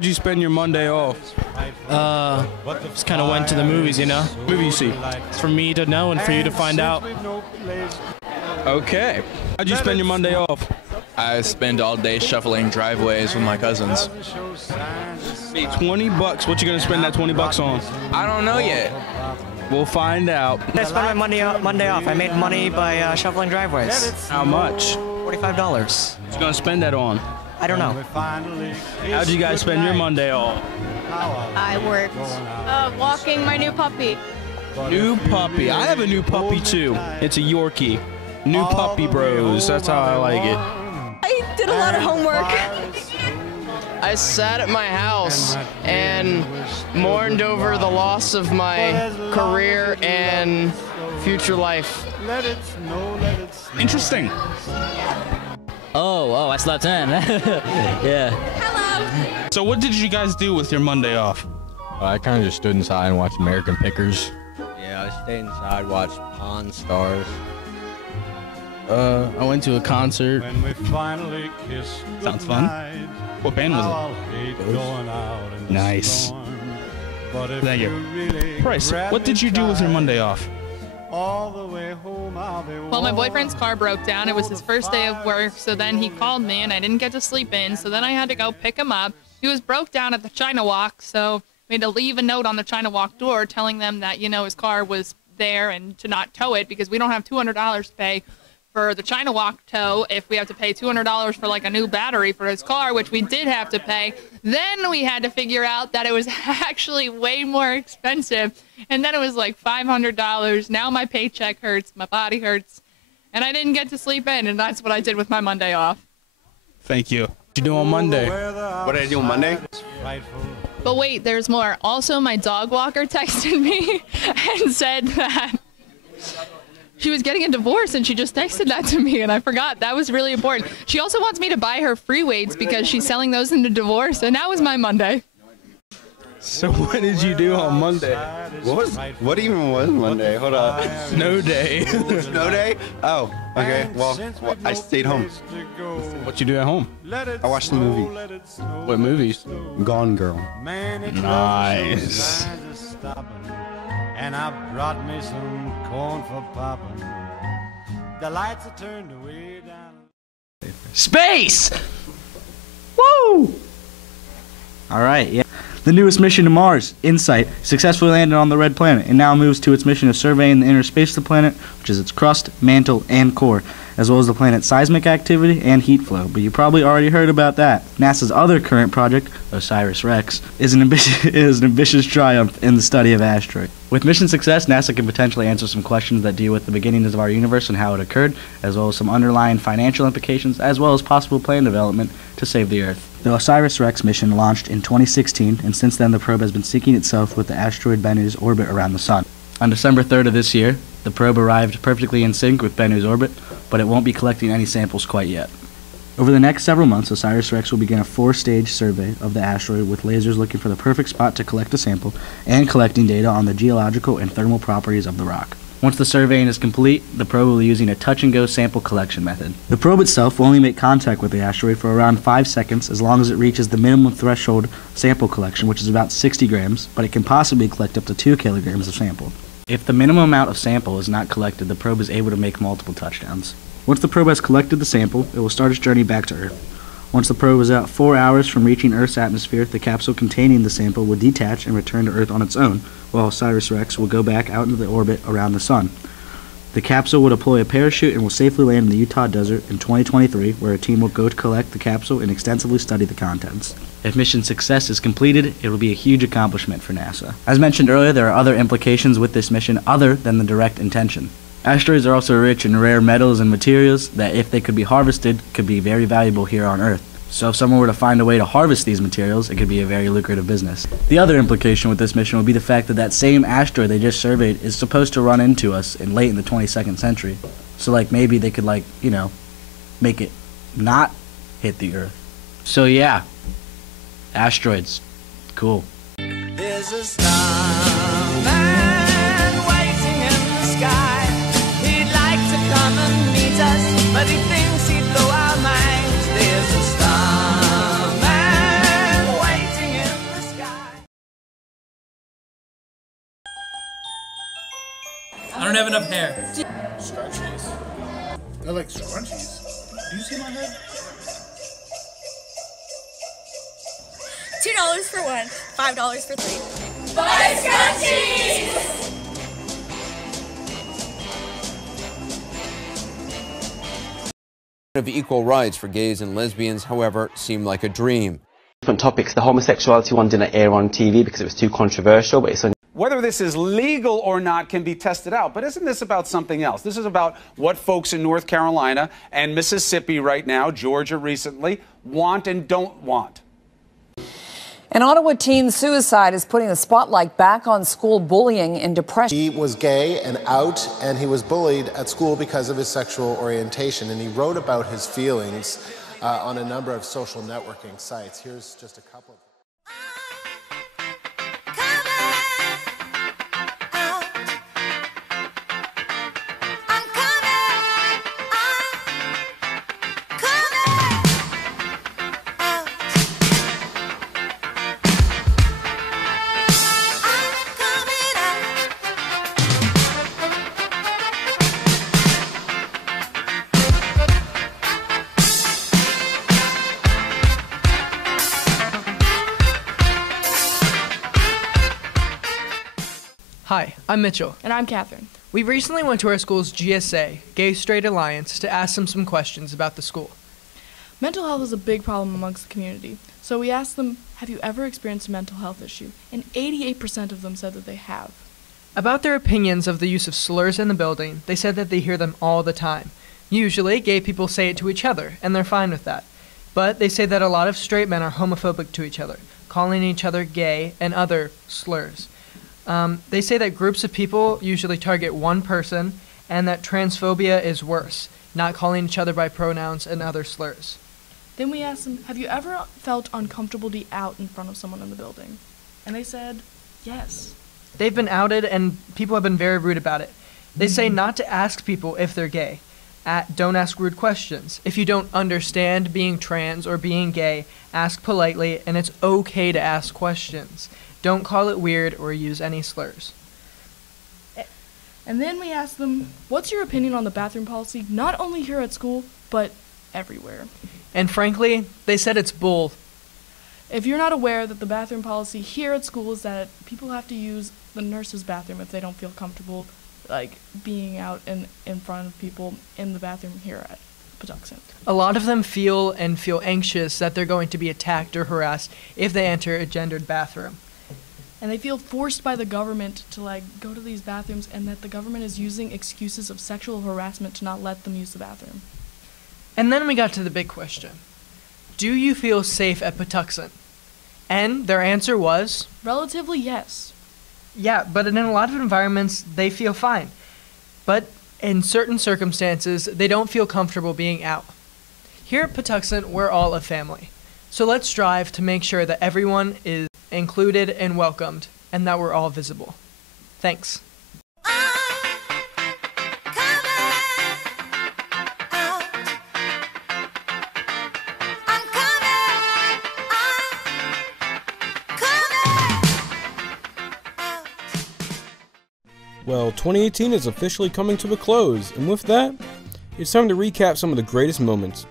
How'd you spend your Monday off? Just kind of went to the movies, you know? Movie you see? It's for me to know and for you to find out. Okay. How'd you spend your Monday off? I spend all day shuffling driveways with my cousins. Hey, $20. What you gonna spend that $20 on? I don't know yet. We'll find out. I spent my Monday off. I made money by shuffling driveways. How much? $45. What you gonna spend that on? I don't know. How'd you guys spend your Monday off? I worked walking my new puppy. New puppy. I have a new puppy too. It's a Yorkie. New puppy bros. That's how I like it. I did a lot of homework. I sat at my house and mourned over the loss of my career and future life. Interesting. Oh, I slept in. Yeah. Hello. So what did you guys do with your Monday off? I kind of just stood inside and watched American Pickers. Yeah, I stayed inside, watched Pawn Stars. I went to a concert. Sounds fun. What band was it? Nice. Thank you. Bryce, what did you do with your Monday off? Well, my boyfriend's car broke down. It was his first day of work, so then he called me and I didn't get to sleep in, so then I had to go pick him up. He was broke down at the China Walk, so we had to leave a note on the China Walk door telling them that, you know, his car was there and to not tow it because we don't have $200 to pay for the China Walk tow if we have to pay $200 for like a new battery for his car, which we did have to pay. Then we had to figure out that it was actually way more expensive. And then it was like $500. Now my paycheck hurts, my body hurts, and I didn't get to sleep in, and that's what I did with my Monday off. Thank you. What you do on Monday? What did I do on Monday? But wait, there's more. Also, my dog walker texted me and said that she was getting a divorce, and she just texted that to me, and I forgot. That was really important. She also wants me to buy her free weights because she's selling those in the divorce, and that was my Monday. So what did you do on Monday? What even was Monday? Hold on. Snow day. Snow day? Oh, okay. Well, I stayed home. What you do at home? I watched the movie. What movies? Gone Girl. Nice. And I brought me some corn for popping. The lights are turned way down. Space! Woo! All right, yeah. The newest mission to Mars, InSight, successfully landed on the red planet and now moves to its mission of surveying the inner space of the planet, which is its crust, mantle, and core, as well as the planet's seismic activity and heat flow. But you probably already heard about that. NASA's other current project, OSIRIS-REx, is an ambitious triumph in the study of asteroids. With mission success, NASA can potentially answer some questions that deal with the beginnings of our universe and how it occurred, as well as some underlying financial implications, as well as possible plan development to save the Earth. The OSIRIS-REx mission launched in 2016, and since then the probe has been sinking itself with the asteroid Bennu's orbit around the Sun. On December 3rd of this year, the probe arrived perfectly in sync with Bennu's orbit, but it won't be collecting any samples quite yet. Over the next several months, OSIRIS-REx will begin a 4-stage survey of the asteroid with lasers looking for the perfect spot to collect a sample and collecting data on the geological and thermal properties of the rock. Once the surveying is complete, the probe will be using a touch-and-go sample collection method. The probe itself will only make contact with the asteroid for around 5 seconds as long as it reaches the minimum threshold sample collection, which is about 60 grams, but it can possibly collect up to 2 kilograms of sample. If the minimum amount of sample is not collected, the probe is able to make multiple touchdowns. Once the probe has collected the sample, it will start its journey back to Earth. Once the probe is out 4 hours from reaching Earth's atmosphere, the capsule containing the sample will detach and return to Earth on its own, while OSIRIS-REx will go back out into the orbit around the Sun. The capsule will deploy a parachute and will safely land in the Utah desert in 2023, where a team will go to collect the capsule and extensively study the contents. If mission success is completed, it will be a huge accomplishment for NASA. As mentioned earlier, there are other implications with this mission other than the direct intention. Asteroids are also rich in rare metals and materials that, if they could be harvested, could be very valuable here on Earth. So if someone were to find a way to harvest these materials, it could be a very lucrative business. The other implication with this mission would be the fact that that same asteroid they just surveyed is supposed to run into us in late in the 22nd century. So like maybe they could make it not hit the Earth. So yeah, asteroids, cool. There's a starman waiting in the sky. He'd like to come and meet us, but he thinks he'd blow our minds. There's a starman waiting in I don't have enough hair. Scrunchies. I like scrunchies. Do you see my head? $2 for one, $5 for three. Buy scrunchies! Of equal rights for gays and lesbians, however, seemed like a dream. Different topics. The homosexuality one didn't air on TV because it was too controversial, but it's on. Whether this is legal or not can be tested out, but isn't this about something else? This is about what folks in North Carolina and Mississippi right now, Georgia recently, want and don't want. An Ottawa teen suicide is putting the spotlight back on school bullying and depression. He was gay and out, and he was bullied at school because of his sexual orientation, and he wrote about his feelings on a number of social networking sites. Here's just a couple. Hi, I'm Mitchell. And I'm Catherine. We recently went to our school's GSA, Gay Straight Alliance, to ask them some questions about the school. Mental health is a big problem amongst the community, so we asked them, have you ever experienced a mental health issue? And 88% of them said that they have. About their opinions of the use of slurs in the building, they said that they hear them all the time. Usually, gay people say it to each other, and they're fine with that. But they say that a lot of straight men are homophobic to each other, calling each other gay and other slurs. They say that groups of people usually target one person, and that transphobia is worse, not calling each other by pronouns and other slurs. Then we asked them, have you ever felt uncomfortable to be out in front of someone in the building? And they said, yes. They've been outed, and people have been very rude about it. They say not to ask people if they're gay. Don't ask rude questions. If you don't understand being trans or being gay, ask politely, and it's okay to ask questions. Don't call it weird or use any slurs. And then we asked them, what's your opinion on the bathroom policy, not only here at school, but everywhere? And frankly, they said it's bull. If you're not aware that the bathroom policy here at school is that people have to use the nurse's bathroom if they don't feel comfortable, like being out in front of people in the bathroom here at Patuxent. A lot of them feel anxious that they're going to be attacked or harassed if they enter a gendered bathroom. And they feel forced by the government to go to these bathrooms, and that the government is using excuses of sexual harassment to not let them use the bathroom. And then we got to the big question. Do you feel safe at Patuxent? And their answer was? Relatively, yes. Yeah, but in a lot of environments, they feel fine. But in certain circumstances, they don't feel comfortable being out. Here at Patuxent, we're all a family. So let's strive to make sure that everyone is included and welcomed, and that we're all visible. Thanks. Well, 2018 is officially coming to a close, and with that, it's time to recap some of the greatest moments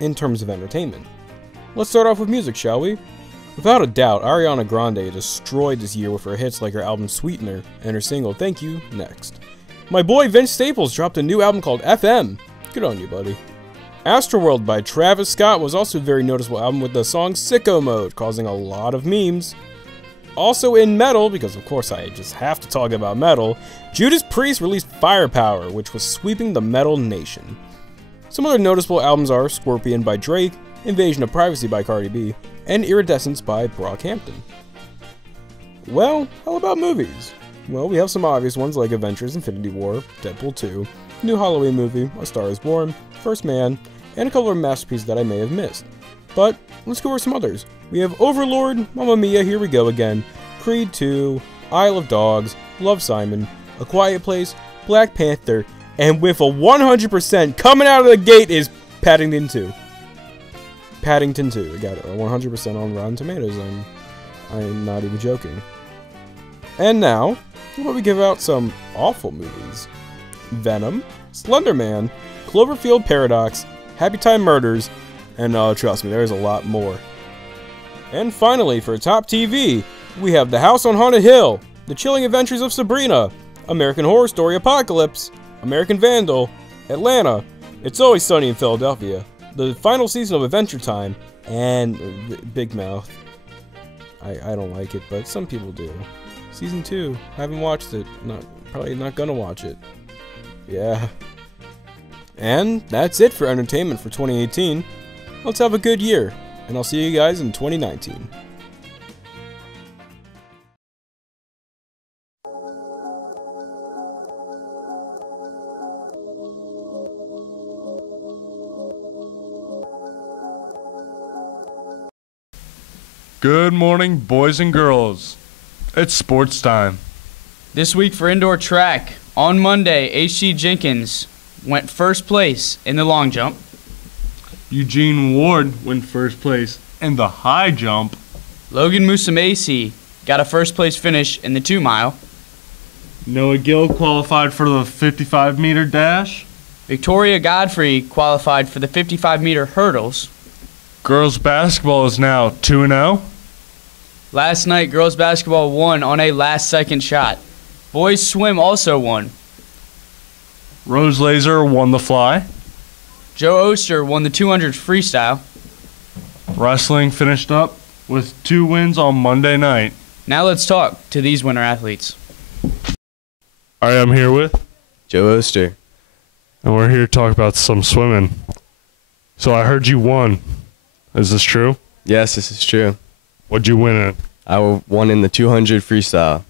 in terms of entertainment. Let's start off with music, shall we? Without a doubt, Ariana Grande destroyed this year with her hits like her album Sweetener and her single Thank You Next. My boy Vince Staples dropped a new album called FM. Good on you, buddy. Astroworld by Travis Scott was also a very noticeable album with the song Sicko Mode, causing a lot of memes. Also in metal, because of course I just have to talk about metal, Judas Priest released Firepower, which was sweeping the metal nation. Some other noticeable albums are Scorpion by Drake, Invasion of Privacy by Cardi B, and Iridescence by Brockhampton. Well, how about movies? Well, we have some obvious ones like Avengers Infinity War, Deadpool 2, new Halloween movie, A Star is Born, First Man, and a couple of masterpieces that I may have missed. But let's go over some others. We have Overlord, Mamma Mia, Here We Go Again, Creed 2, Isle of Dogs, Love Simon, A Quiet Place, Black Panther, and with a 100% coming out of the gate is Paddington 2. Paddington 2. I got it. 100% on Rotten Tomatoes. I'm not even joking. And now, How about we give out some awful movies? Venom, Slender Man, Cloverfield Paradox, Happy Time Murders, and trust me, there's a lot more. And finally, for Top TV, we have The House on Haunted Hill, The Chilling Adventures of Sabrina, American Horror Story Apocalypse, American Vandal, Atlanta, It's Always Sunny in Philadelphia, the final season of Adventure Time, and Big Mouth. I don't like it, but some people do. Season 2, haven't watched it, probably not gonna watch it. Yeah. And that's it for entertainment for 2018. Let's have a good year, and I'll see you guys in 2019. Good morning, boys and girls. It's sports time. This week for indoor track, on Monday, H.G. Jenkins went first place in the long jump. Eugene Ward went first place in the high jump. Logan Musumeci got a first place finish in the 2-mile. Noah Gill qualified for the 55-meter dash. Victoria Godfrey qualified for the 55-meter hurdles. Girls basketball is now 2-0. Last night, girls basketball won on a last-second shot. Boys swim also won. Rose Laser won the fly. Joe Oster won the 200 freestyle. Wrestling finished up with 2 wins on Monday night. Now let's talk to these winter athletes. All right, I'm here with Joe Oster. And we're here to talk about some swimming. So I heard you won. Is this true? Yes, this is true. What'd you win in? I won in the 200 freestyle.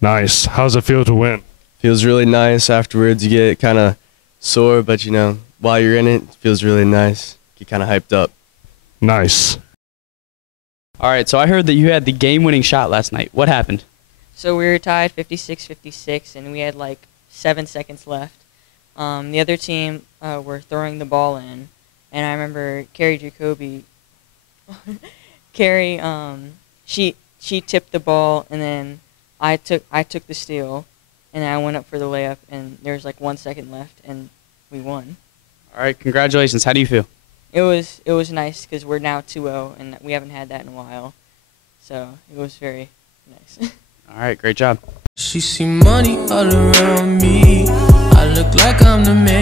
Nice. How's it feel to win? Feels really nice. Afterwards, you get kind of sore, but you know, while you're in it, it feels really nice. Get kind of hyped up. Nice. All right, so I heard that you had the game-winning shot last night. What happened? So we were tied 56-56, and we had like 7 seconds left. The other team were throwing the ball in, and I remember Carrie Jacoby. Carrie, she tipped the ball, and then I took the steal, and I went up for the layup, and there was like 1 second left, and we won. All right, congratulations. How do you feel? It was nice because we're now 2-0, and we haven't had that in a while, so it was very nice. All right, great job. She see money all around me. I look like I'm the man.